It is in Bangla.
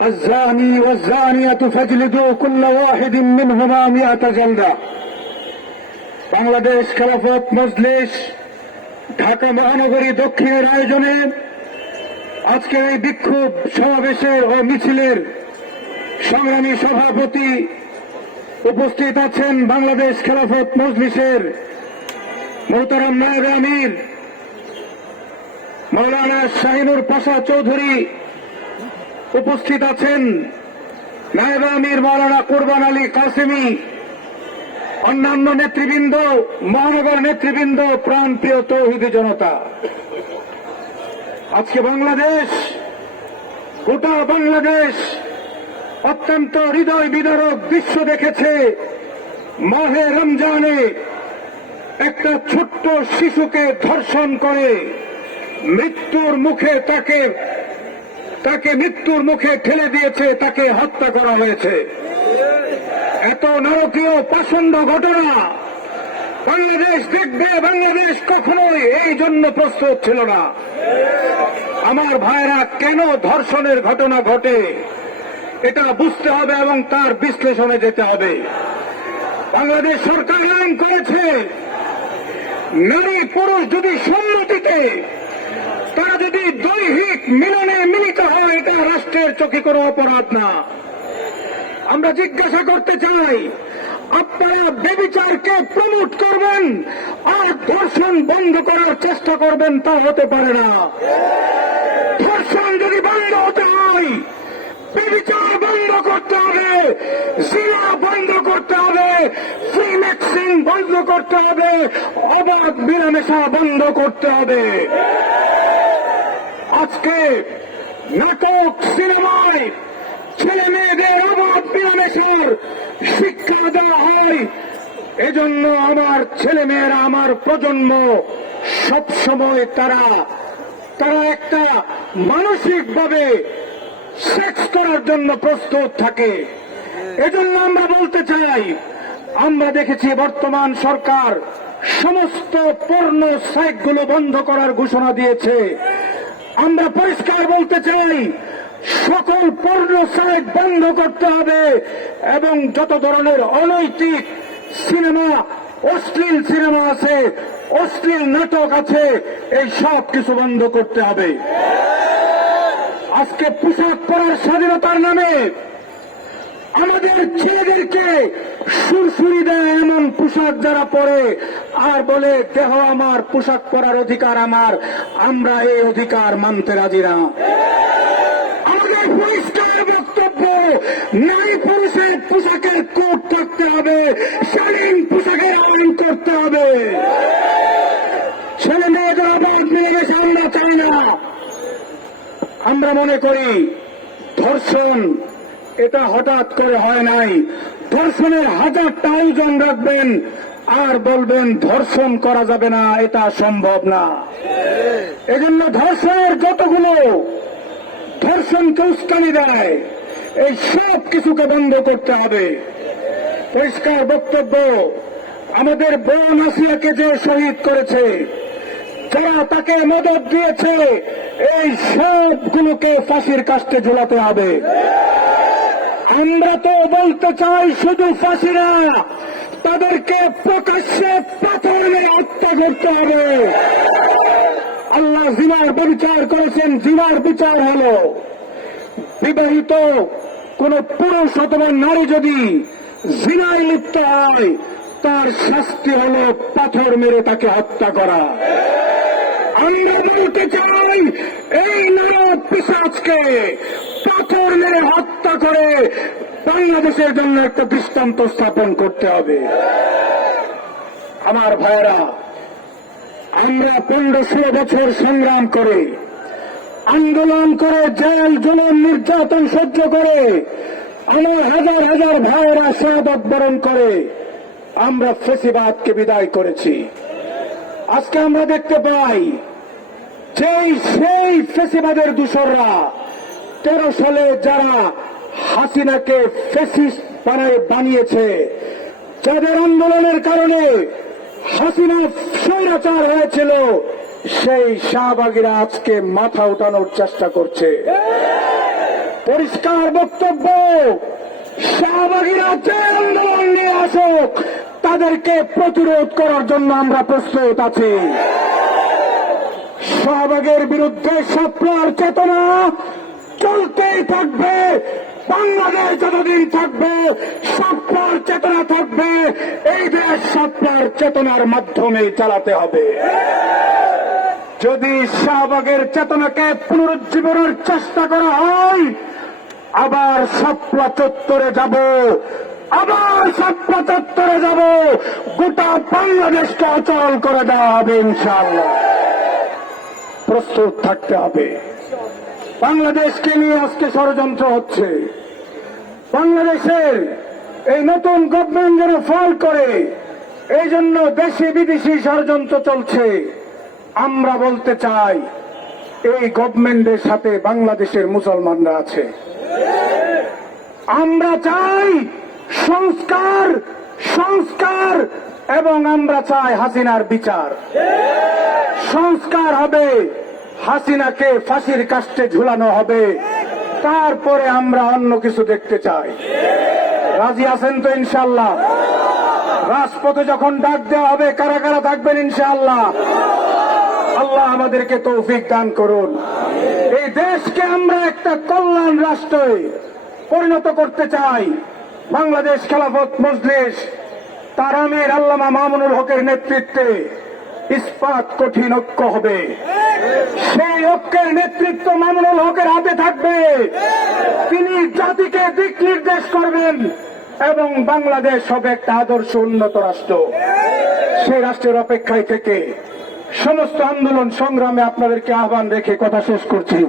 الزاني والزانية فاجلدوا كل واحد منهما مئة جلدة বাংলাদেশ খেলাফত মজলিস ঢাকা মহানগরী দক্ষিণের আয়োজনে আজকের এই বিক্ষোভ সমাবেশের ও মিছিলের সংগ্রামী সভাপতি উপস্থিত আছেন বাংলাদেশ খেলাফত মজলিসের মোহতারাম নায়েব আমির মৌলানা শাহিনুর পাশা চৌধুরী উপস্থিত আছেন নায়েব মৌলানা কুরবান আলী কাসেমি, অন্যান্য নেতৃবৃন্দ, মহানগর নেতৃবৃন্দ, প্রাণপ্রিয় তৌহিদি জনতা। আজকে বাংলাদেশ, গোটা বাংলাদেশ অত্যন্ত হৃদয় বিদারক দৃশ্য দেখেছে। মাহে রমজানে একটা ছোট্ট শিশুকে ধর্ষণ করে, মৃত্যুর মুখে তাকে তাকে মৃত্যুর মুখে ঠেলে দিয়েছে, তাকে হত্যা করা হয়েছে। এত নারকীয় পাষণ্ড ঘটনা বাংলাদেশ দেখবে, বাংলাদেশ কখনোই এই জন্য প্রস্তুত ছিল না। আমার ভাইরা, কেন ধর্ষণের ঘটনা ঘটে? এটা বুঝতে হবে এবং তার বিশ্লেষণে যেতে হবে। বাংলাদেশ সরকার আইন করেছে, নারী পুরুষ যদি সম্মতিতে তারা যদি দৈহিক মিলনে মিলিত হয়, এটা রাষ্ট্রের চোখে কোনো অপরাধ না। আমরা জিজ্ঞাসা করতে চাই, আপনারা বেবিচারকে প্রমোট করবেন আর ধর্ষণ বন্ধ করার চেষ্টা করবেন, তা হতে পারে না। ধর্ষণ যদি বন্ধ হতে হয় বেবিচার বন্ধ করতে হবে জিনা বন্ধ করতে হবে, ফ্রি ম্যাক্সিং বন্ধ করতে হবে, অবাধ মিলামেশা বন্ধ করতে হবে। আজকে নাটক, সিনেমায় ছেলে মেয়েদের অবাধ মিলামেশার শিক্ষা দেওয়া হয়। এজন্য আমার ছেলে মেয়েরা আমার প্রজন্ম সব সময় তারা তারা একটা মানসিকভাবে সেক্স করার জন্য প্রস্তুত থাকে। এজন্য আমরা বলতে চাই, আমরা দেখেছি বর্তমান সরকার সমস্ত পর্ণ সাইটগুলো বন্ধ করার ঘোষণা দিয়েছে। আমরা পরিষ্কার বলতে চাই, সকল পূর্ণ সাইট বন্ধ করতে হবে এবং যত ধরনের অনৈতিক সিনেমা, অশ্লীল সিনেমা আছে, অশ্লীল নাটক আছে, এই সব কিছু বন্ধ করতে হবে। আজকে পোশাক পরার স্বাধীনতার নামে আমাদের ছেলেদেরকে সুরসুরি দেয় এমন পোশাক যারা পরে। আর বলে, দেহ আমার, পোশাক পরার অধিকার আমার। আমরা এই অধিকার মানতে রাজি না। নারী পুরুষের পোশাকের কোট থাকতে হবে, শালীন পোশাকের আইন করতে হবে। ছেলে মেয়েদের না। আমরা মনে করি ধর্ষণ এটা হঠাৎ করে হয় নাই। ধর্ষণের হাজারটা ওজন রাখবেন, আর বলবেন, ধর্ষণ করা যাবে না, এটা সম্ভব না। এজন্য ধর্ষণের যতগুলো ধর্ষণকে উস্কানি দেয়, এই সব কিছুকে বন্ধ করতে হবে। পরিষ্কার বক্তব্য, আমাদের বোন আসিয়াকে যে শহীদ করেছে, যারা তাকে মদত দিয়েছে, এই সবগুলোকে ফাঁসির কাস্টে ঝুলাতে হবে। আমরা তো বলতে চাই শুধু ফাঁসি না তাদেরকে প্রকাশ্যে পাথর হত্যা করতে হবে। আল্লাহ জিনার বিচার করেছেন, জিনার বিচার হল বিবাহিত কোন পুরুষ অথবা নারী যদি জিনায় লিপ্ত হয়, তার শাস্তি হল পাথর মেরে তাকে হত্যা করা। আমরা বলতে চাই, এই নারদ পিসাজকে পাথর মেরে হত্যা করে বাংলাদেশের জন্য একটা দৃষ্টান্ত স্থাপন করতে হবে। আমার ভাইয়েরা, আমরা পনেরো ষোলো বছর সংগ্রাম করে, আন্দোলন করে, জেল, জুলুম, নির্যাতন সহ্য করে, আমার হাজার হাজার ভাইয়েরা শাহাদত বরণ করে, আমরা ফেসিবাদকে বিদায় করেছি। আজকে আমরা দেখতে পাই, যেই সেই ফেসিবাদের দূষররা তেরো সালে যারা হাসিনাকে ফেসিস্ট বানায় বানিয়েছে, যাদের আন্দোলনের কারণে হাসিনা স্বৈরাচার হয়েছিল, সেই শাহবাগীরা আজকে মাথা উঠানোর চেষ্টা করছে। পরিষ্কার বক্তব্য, শাহবাগীরা যে আন্দোলন নিয়ে আসুক, তাদেরকে প্রতিরোধ করার জন্য আমরা প্রস্তুত আছি। শাহবাগের বিরুদ্ধে স্বপ্নার চেতনা চলতেই থাকবে। বাংলাদেশ যতদিন থাকবে স্বপ্নার চেতনা থাকবে। এই দেশ স্বপ্নার চেতনার মাধ্যমে চালাতে হবে। যদি শাহবাগের চেতনাকে পুনরুজ্জীবনের চেষ্টা করা হয়, আবার সাপলা চত্বরে যাব। আবার সাপলা চত্বরে যাব। গোটা বাংলাদেশকে অচল করে দেওয়া হবে ইনশাআল্লাহ। প্রস্তুত থাকতে হবে। বাংলাদেশকে নিয়ে আজকে ষড়যন্ত্র হচ্ছে। বাংলাদেশের এই নতুন গভর্নমেন্ট যেন ফল করে, এই জন্য দেশি বিদেশি ষড়যন্ত্র চলছে। আমরা বলতে চাই, এই গভর্নমেন্টের সাথে বাংলাদেশের মুসলমানরা আছে। আমরা চাই সংস্কার সংস্কার, এবং আমরা চাই হাসিনার বিচার। সংস্কার হবে হাসিনাকে ফাঁসির কাস্টে ঝুলানো হবে। তারপরে আমরা অন্য কিছু দেখতে চাই। রাজি আছেন তো ইনশাল্লাহ রাজপথে যখন ডাক দেওয়া হবে, কারা কারা থাকবেন ইনশাআল্লাহ? আল্লাহ আমাদেরকে তৌফিক দান করুন। এই দেশকে আমরা একটা কল্যাণ রাষ্ট্রে পরিণত করতে চাই। বাংলাদেশ খেলাফত মজলিস তার আমির আল্লামা মামুনুল হকের নেতৃত্বে ইস্পাত কঠিন ঐক্য হবে। সেই ঐক্যের নেতৃত্ব মামুনুল হকের হাতে থাকবে। তিনি জাতিকে দিক নির্দেশ করবেন এবং বাংলাদেশ হবে একটা আদর্শ উন্নত রাষ্ট্র। সেই রাষ্ট্রের অপেক্ষায় থেকে সমস্ত আন্দোলন সংগ্রামে আপনাদেরকে আহ্বান রেখে কথা শেষ করছি।